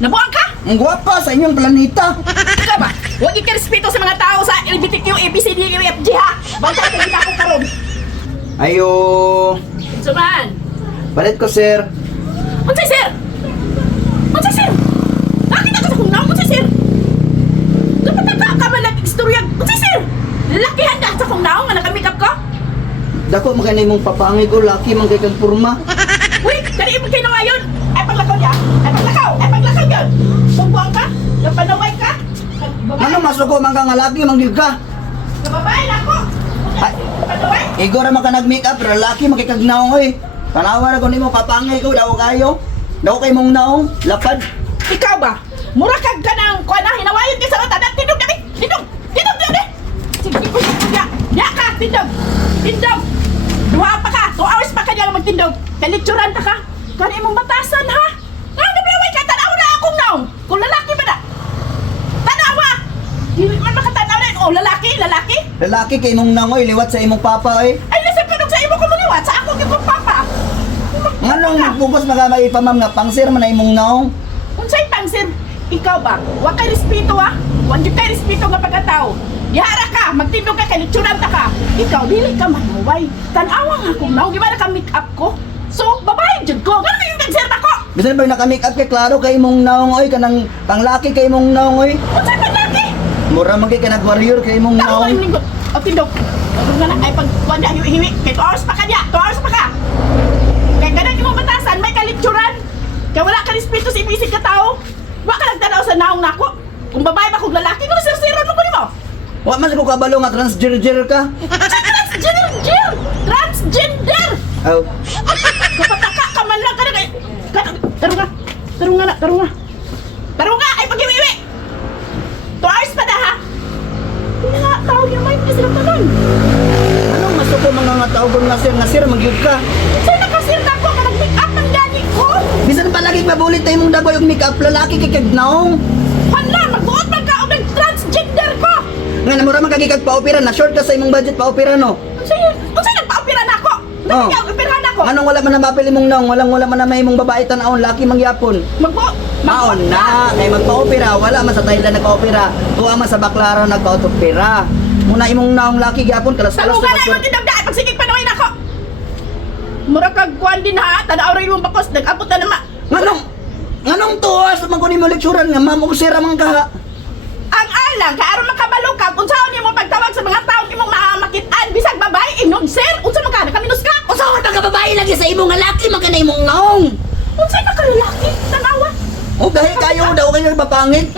Nabuang ka? Ang gwapa sa inyong planeta. Ika ba? Huwag ikarespeto sa mga tao sa LGBTQ, ABCD, UFG ha! Bantay ka gina ko karon. Ayo. Suman! Balit ko, sir. Unsay sir? Unsay sir? Nakita ka sa kung naon unsay sir? Kapataka ka ba nag-istorya? Unsay sir? Lalakihan ka sa kung naon nga naka-makeup ka? Dako maganay mong papangay ko, laki man kay kang purma. Uy! Kani mo kayo na ngayon! Ay paglakaw niya! Ay paglakaw! Ay paglakaw yun! Bungbuang ka? Napanaway ka? Ano masuko man ka nga laki mangyud ka? Nababae na ako! Ay. Napanaway? Igor ra man ka nag-make up pero laki makikagnaong oy. Tanawa ra ko nimo papangay ko daw kayo. Daw kay mong naong lapad. Ikaw ba? Murakag ka ng kuha na hinawayon ka sa mata na tindog na tindog! Tindog na ni! Sige ko ya! Ya ka! Tindog! Tindog! Duha pa ka! 2 hours pa ka niya magtindog! Kalitsuran ta ka! Kani mong batasan ha! Nga nabiyaway ka! Tanaw na akong naong! Kung lalaki ba na! Tanawa! Hindi man makatanaw na yun! Oh, lalaki! Lalaki! Lalaki kay mong naong oy liwat sa imong papa oy. Ay, nasa panong sa imo kumuliwat sa akong ibang papa! Nganong nagpugos magamay ipamam nga pangsir man na imong naong. Unsay pangsir? Ikaw ba? Wa kay respeto ha? Wa gyud kay respeto nga pagkatao. Yara ka, magtindog ka, kalitsuran ta ka. Ikaw, dili ka manuway. Tanawa nga kung naong gimana ka make up ko. So, babae jud ko. Gano'n yung nagserta ko? Bisan ba naka-make up kay klaro kay imong naong oy kanang panglaki kay imong naong oy. Unsay panlaki? Mura man kay kanang warrior kay imong Tanawa naong. yung lingkod. O, tindog. Ano nga na, ay pagkuhan na, hiwi. Kay 2 hours pa ka niya. 2 hours pa ka. Kaya ganun yung mga batasan, may kalitsuran. Kaya wala ka respeto sa ibisig ka tao. Wa ka nagtanaw sa naong nako. Kung babae ba kung lalaki, kung sir-siron mo ko ni mo. Wa man ko kabalo nga transgender ka. Transgender! Transgender! Aw. Kapataka ka man lang ka na kay... Tarong nga! Tarong nga na! Tarong nga! Tarong nga! Ay pag-iwi-iwi! 2 hours pa na ha! Hindi nga tao yung mind kasi ng tanon! Anong masuko mga tao kung nga sir magyud ka. Sa'yo nakasir na ako ka nag-make up ng gani ko! Bisan pa lagi mabulit tayo mong dagoy og make up lalaki kay kagnaong. Hala! Magbuot man ka o nag-transgender ko! Nga namura man kagikag pa-opera na short ka sa imong budget pa-opera no. Unsay nagpa-opera na ako? Oh. Nagpa-operahan ako! Anong wala man na mapili mong naong, wala man na may imong babae tan-aon, laki mangyapon. Maon na, kay magpa-opera, wala man sa Thailand nagpa-opera. Tuwa man sa Baclaran nagpa-opera. Muna imong naong laki gyapon kalas-kalas Talungan na imong tinagdaan pagsigig panawin ako! Mura kag kuwan din ha, tanaw rin mong bakos, nag-abot na naman. Nganong tuwas man kunin mo leksuran nga ma'am og sira man ka. Ang alang, kaaro makabalo ka, kung saan mo pagtawag sa mga taong imong makamakitaan, bisag babae, inog sir, unsa man ka, nakaminus ka? Usawa ta ka babae lagi sa imong nga laki man ka na imong naong. Unsay ka lalaki, tanawa? O gahi kayo daw kayo papangit.